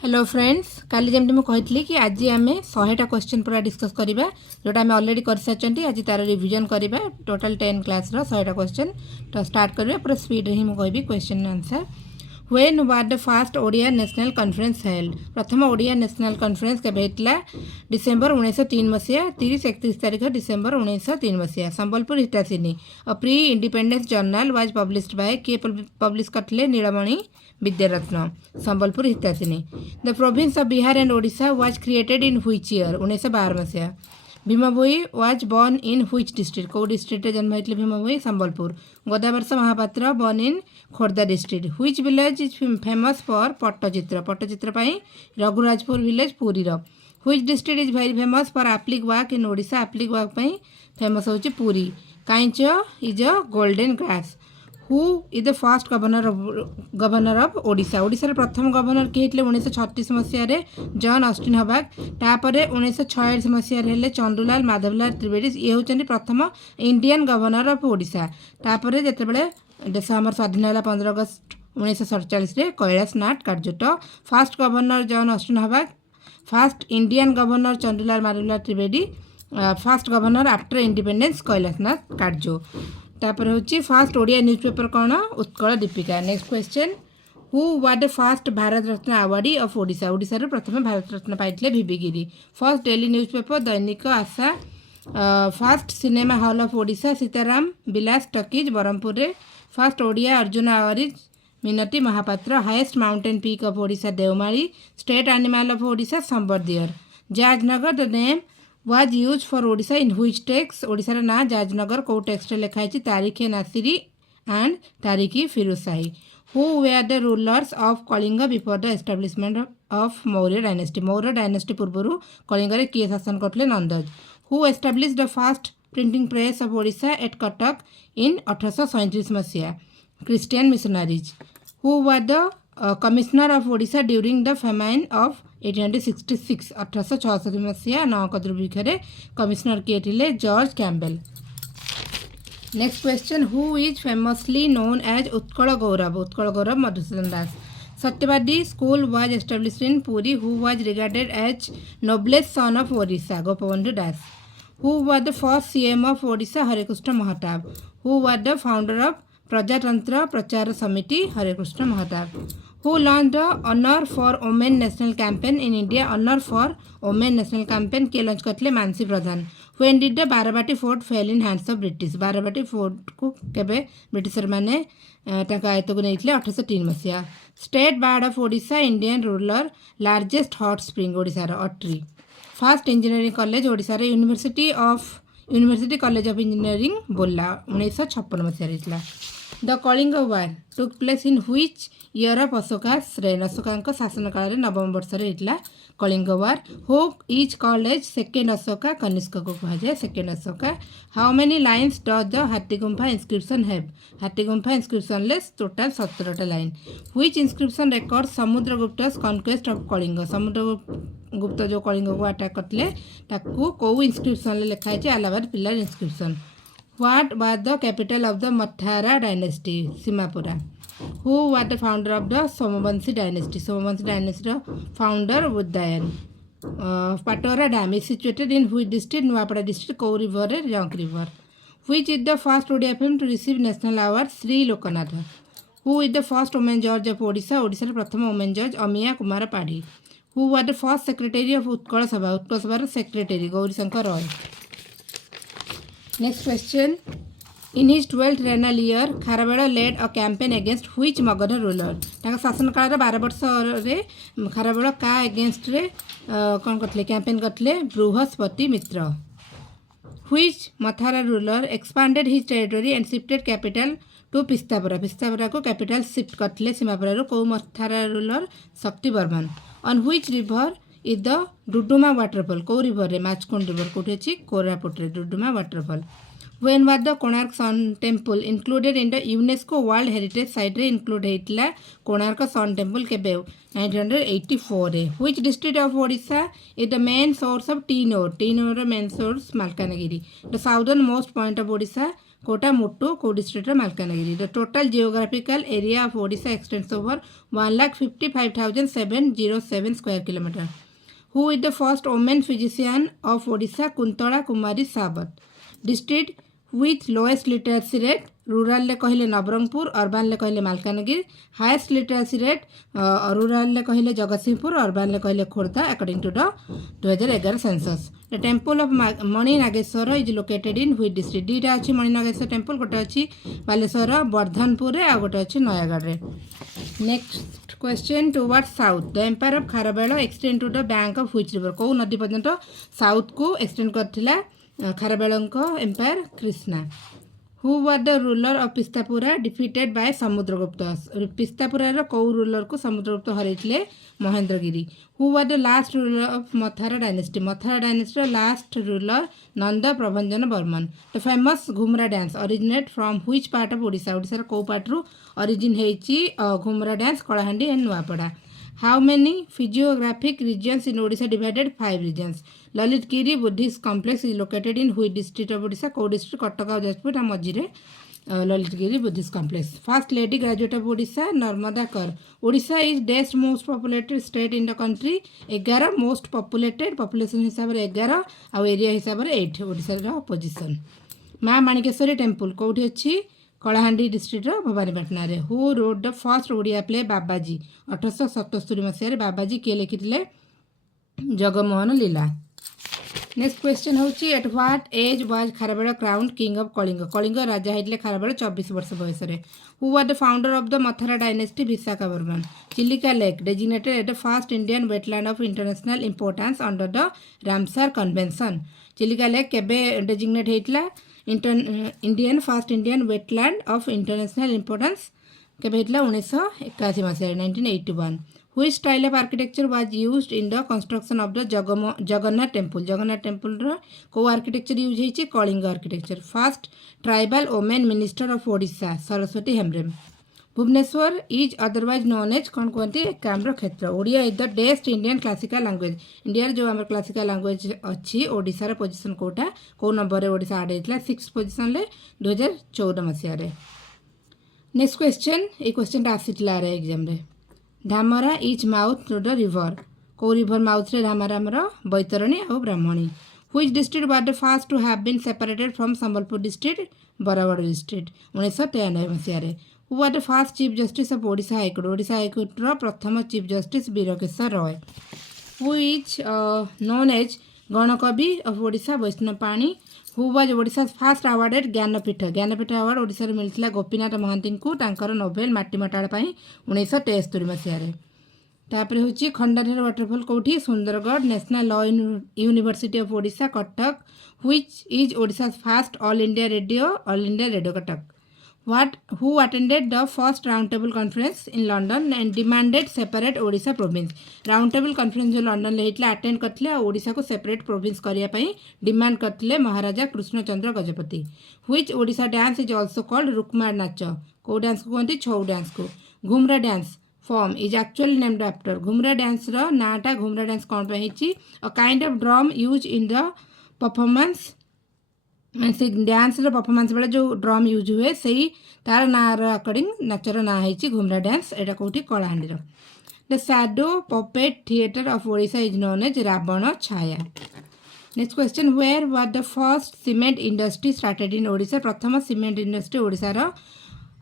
Hello friends काली जमी मुझे कहती कि आज आम 100टा क्वेश्चन पूरा डिस्कस करवा जोटा आम अलरेडी कर सारी आज तार रिविजन करवा टोटल 10 क्लास 100टा क्वेश्चन तो स्टार्ट करवा पूरा स्पीड ही मुझे कहबी question answer when was the first Odia national conference held प्रथम ओडिया नेशनल कॉन्फ्रेंस केबे हेतला डिसेंबर 1903 मसीहा 30-31 तारीख डिसेंबर 1903 मसीहा Sambalpur Hitaishini a pre independence journal was published by के पब्लिश करथिले Nilamani Vidyaratna Sambalpur Hitaishini the province of Bihar and Odisha was created in which year 1912 मसीहा Bhima Bhoi was born in which district कौ district जन्म होते Bhima Bhoi Sambalpur Godabarish Mahapatra born in Khordha district which village is famous for pattachitra Raghurajpur village Puri which district is very famous for applique work in Odisha applique work famous होची पुरी काइंच is a golden grass who is the first governor of Odisha ओडिशार प्रथम governor किए 1936 मसीह John Austin हबाग तापर 1946 मसीह चंदुलाल माधवलाल त्रिवेदी ये होचंदी प्रथम Indian governor of Odisha तापर जेतेबेले देश आमर स्वाधीन है 15 अगस्त 1947 कैलाश नाथ काटजोट first governor John Austin Hubback first Indian governor Chandulal Madhavlal Trivedi first governor after independence Kailash Nath Katju तापर होची फर्स्ट ओडिया न्यूज़पेपर कौन Utkal Dipika next question who was the first Bharat Ratna awardee of Odisha ओडिशार प्रथम भारत रत्न पाइथिले V V Giri first daily newspaper Dainik Asha first cinema hall of Odisha Sitaram Vilas talkies Brahmapur रे first Odia Arjun award Minati Mohapatra highest mountain peak of Odisha Deomali state animal of Odisha sambar deer Jajnagar the name was use for Odisha in which text ओडिशार ना जाजनगर कौ text लिखाई तारीखे Nasiri and Tarikhi Firoz Shahi who were the rulers of Kalinga before the establishment of Maurya dynasty पूर्वर कलिंग रे किए शासन करते Nandas who establish the first printing press of Odisha at Cuttack in 1837 मसीहा Christian missionaries who were the commissioner of Odisha during the famine of 1866 1866 मसीहा नौक दुर्भिक्ष commissioner किए थे George Campbell next question who is famously known as Utkal Gourab Madhusudan Das Satyabadi school was established in Puri who was regarded as noblest son of Odisha Gopabandhu Das who was the first CM of Odisha Harekrushna Mahtab who was the founder of Prajatantra Prachar Samiti Harekrushna Mahtab who launch the honour for women national campaign in India honour for women national campaign के launch करते Manasi Pradhan when did the Barabati fort fell in hands of British Barabati fort को केबे britisher माने आयत को नहीं 1803 मसीहा state bird of Odisha Indian roller largest hot spring ओडिशार अट्री फर्स्ट इंजीनियरिंग कॉलेज ओडिशार university college of engineering Burla 1956 मसीहा the Kalinga war took place in which year of Ashoka's reign Ashoka शासन काल में नवम वर्ष होता Kalinga war who is called as second Ashoka Kanishka को कहुए second Ashoka how many lines does the Hathigumpha inscription have Hathigumpha inscription less total 17टा line which inscription record Samudragupta's conquest of Kalinga Samudragupta जो कलिंग को अटैक करते कौ इंस्क्रिप्शन लिखाई Allahabad pillar inscription what was the capital of the Mathara dynasty Simapura who was the founder of the Somavanshi dynasty founder Buddhayan Patora dam is situated in which district Nuapada district कौ river Jonk river which is the first Odia film to receive national award Shri Lokanath who is the first women जज of Odisha ओडिशार प्रथम women जज Amiya Kumar Padhi who was the first secretary of Utkal सभार secretary Gourishankar Ray next question in his 12th regnal year Kharavela led a campaign against which Magadha ruler शासन काल 12 वर्ष खारवेल का against रे कौन करते कैंपेन करते Brihaspati Mitra which Mathara ruler expanded his territory and shifted capital to Pishtapura को कैपिटल शिफ्ट करते सीमापुर कौ Mathara ruler Shakti Barman on which river is the Duduma waterfall कौ रिवर माचकोंड रिवर कौटी अच्छी Koraput Duduma waterfall when was the Konark sun temple included in the UNESCO world heritage site रे include होता Konark sun temple केबे 1984 रे which district of Odisha is the main source of टी नोर main source Malkangiri the southernmost point of Odisha कोटा मोटो को district Malkangiri. The total geographical area of Odisha extends over 1,55,707 square kilometre. Who is the first woman physician of Odisha? Kuntala Kumari Sabat. District with lowest literacy rate. Rural ले कहले Nabarangpur, urban ले कहले Malkangiri. Highest literacy rate rural ले कहले Jagatsinghpur, urban ले कहले Khordha according to the 2011 census. The temple of Mani Nageshwar is located in which district. दुईटा अच्छी मणि नागेश्वर टेम्पल, गोटे अच्छी बालेश्वर वर्धनपुर आ गोटे अच्छी Nayagarh. Next question toward south. The empire of Kharavela extend to the bank of which river. कौ नदी पर्यंत साउथ को एक्सटेंड करथिला Kharavela empire? Krishna. Who were the ruler of Pishtapura defeated by Samudragupta. Pishtapura कौ रूलर को समुद्रगुप्त हरैथिले? Mahendragiri. Who were the last ruler of Mathara dynasty. Mathara dynasty last ruler Nanda Prabhanjana Barman. The famous Ghumura dance originate from which part of Odisha. Odisha कौ part रु ओरिजिन हेची Ghumura dance? Kalahandi and Nuapada. How many physiographic regions in Odisha divided? 5 regions. Lalitgiri Buddhist complex is located in which district of Odisha? Kau district? Kattaka Jajpur ta majire Lalitgiri Buddhist complex. First lady graduate of Odisha? Narmada Kar. Odisha is dash most populated state in the country. 11 most populated population हिसाब रे 11 और area हिसाब रे 8. ओडिशा रो position. मां Manikeswari temple कोठी अछि? Kalahandi district Bhawanipatna रे. Who wrote the first Odia play? Babaji. 1877 मसीह बाबाजी किए लिखिले? जगमोहन लीला. नेक्स्ट क्वेश्चन होची at what age was Kharavela crown king of Kalinga. Kalinga राजा हेतले खारबेल 24 वर्ष बयस रे. Who were the founder of the Mathura dynasty? Vishakhavarman. Chilika lake designated at the first Indian wetland of international importance under the Ramsar convention. Chilika lake केबे डेजिग्नेट हेतला? Indian first Indian wetland of international importance केबे हेतला? 1981 मसीह 1981. Which style of architecture was used in the construction of the Jagannath temple? Jagannath temple ro को architecture use हेची? Kalinga architecture. First tribal women minister of Odisha? Saraswati Hembram. Bhubaneswar is otherwise known as कौन कहते? Ekamra Kshetra. Odia is the best Indian classical language. India जो आम classical language अच्छी ओडिशार position Kota कौ number Odisha आड होता? 6th पोजिशन 2014 मसीह. नेक्स्ट क्वेश्चन ये क्वेश्चन आसीला एग्जाम रे. Dhamra is mouth to the river. कौ रिवर माउथ रे? धामरामर बैतरणी और Brahmani. Which district was the first to have been separated from Sambalpur district? Bargarh district 1993 मसीह. Who were the first chief justice of Odisha high court. Odisha high court रो प्रथम chief justice Birakesari Ray. Who is known as Ganakavi of Odisha? Baishnab पाणी. Who was Odisha first awarded Jnanpith. Jnanpith award Odisha मिलता गोपीनाथ महांती को तांकर Nobel माटीमटाड़ 1973 मसीह. तापर हूँ खंडाधर वाटरफॉल कौटी? Sundargarh. National law university of Odisha Cuttack. Which is Odisha first all India radio Cuttack. Who attended the first round table conference in London and demanded separate Odisha province? Round table conference जो London ले होता अटेंड करते ओडिशा को separate province करने demand करते Maharaja Krushnachandra Gajapati. Which Odisha dance is also called Rukmar Nacha. कौ dance को कहते? छऊ डांस को. Ghumura dance form is actually named after. Ghumura dance नाटा घुमरा डांस कौन पे? A kind of drum use in the performance. से डांस परफॉर्मेंस बेले जो ड्रम यूज हुए से तार ना अकॉर्डिंग नाचर ना है घुमरा डांस. एटा कौटी? Kalahandi. The shadow puppet theatre of Odisha is known as Ravana Chhaya. Next question where was the first cement industry started in Odisha. प्रथम सीमेंट इंडस्ट्री ओडिशा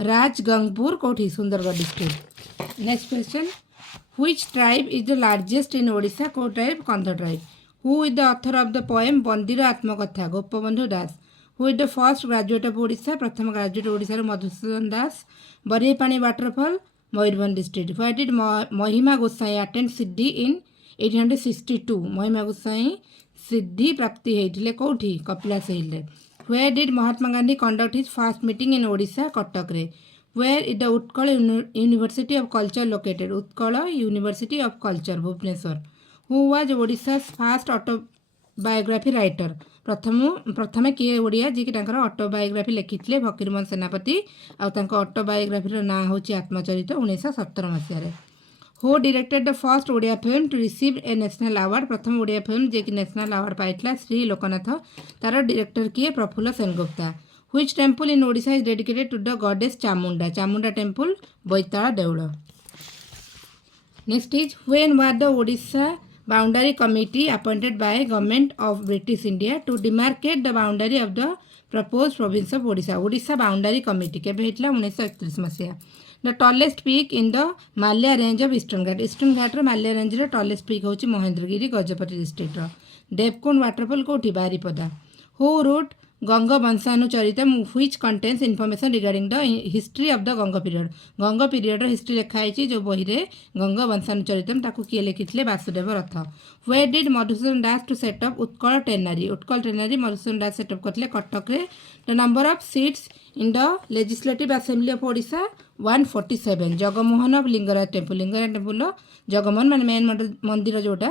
राजगंगपुर कौटी? Sundargarh district. Next question which tribe is the largest in Odisha. कौ tribe? Kandha tribe. Who is the author of the poem Bandira Atmakatha. Gopabandhu Das. Who is the first graduate of Odisha. प्रथम graduate Odisha Madhusudan Das. Barehipani waterfall Mayurbhanj district. Where did Mahima Gosain attend सिद्धि इन 1862. महिमा गोसाई सिद्धि प्राप्ति होते कौटी? Kapilas hill. Where did Mahatma Gandhi conduct his first meeting in Odisha? Cuttack रे. Where is the Utkal university of culture located. Utkal university of culture Bhubaneswar. Who was Odisha first autobiography writer. प्रथम किए ओडिया जी ऑटोबायोग्राफी लिखिते? फकीरमोहन सेनापति. ऑटोबायोग्राफी ना हूँ आत्मचरित 1917 मसीह. Who directed the first Odia film to receive a national award. प्रथम Odia film जी नेशनल अवार्ड पाई श्री लोकनाथ. तार डायरेक्टर किए? Praful Sengupta. Which temple in Odisha is dedicated to the goddess Chamunda? Chamunda temple, Boitala Deula. Next is, when were the Odisha boundary committee appointed by government of British India to demarcate the boundary of the proposed province of Odisha? Odisha boundary committee केबे हेतला 1931 मसिया. The tallest peak in the Malya range of Eastern Ghat. Eastern Ghat रे Malya range रे tallest peak होची Mahendragiri Gajapati district रो. Devkund waterfall कोठी Baripada. Who wrote Ganga Vansanucharitam, which contains information regarding the history of the Ganga period? Ganga period ର history ଲେଖା ହେଇଛି जो ବହି ରେ Ganga Vansanucharitam ତାକୁ କିଏ ଲେଖିଥିଲେ? ବାସୁଦେବ ରଥ. Where did Madhusudan Das to set up Utkal Tannery? Utkal Tannery Madhusudan Das set up କରିଥିଲେ କଟକ ରେ. The number of seats in the Legislative Assembly of Odisha 147. Jagamohan of Lingaraj temple. Lingaraj temple Jagamohan ମାନେ ମେନ୍ ମନ୍ଦିର ଯୋଉଟା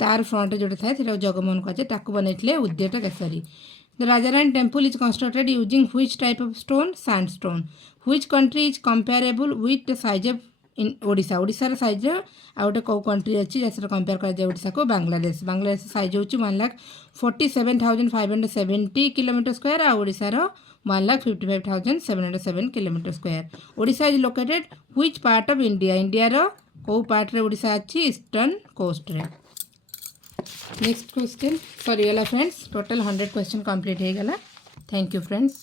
ତାର ଫ୍ରଣ୍ଟ ଯୋଉଟା ଥାଏ ସେଟା ଜଗମୋହନ କୁହାଯାଏ. ତାକୁ ବନେଇଥିଲେ ଉଦ୍ୟଟ Keshari. The Rajarani temple is constructed using which type of stone? Sandstone. Which country is comparable with the size of in Odisha? Odisha ର size ର ଆଉ ଗୋଟେ କୋଉ country ଅଛି ଯାସର compare କରାଯାଏ ଓଡ଼ିଶା को? ବାଂଲାଦେଶ. ବାଂଲାଦେଶ size ହେଉଛି 1,47,570 କିଲୋମିଟର ସ୍କୋୟାର ଆଉ ଓଡ଼ିଶାର 1,55,707 kilometre square. Odisha is located which part of India? ଇଣ୍ଡିଆର କୋଉ part ରେ ଓଡ଼ିଶା ଅଛି? ଇଷ୍ଟର୍ନ କୋଷ୍ଟ ରେ. नेक्स्ट क्वेश्चन सरीगला फ्रेंड्स. टोटल 100 क्वेश्चन कंप्लीट हो गला. Thank you friends.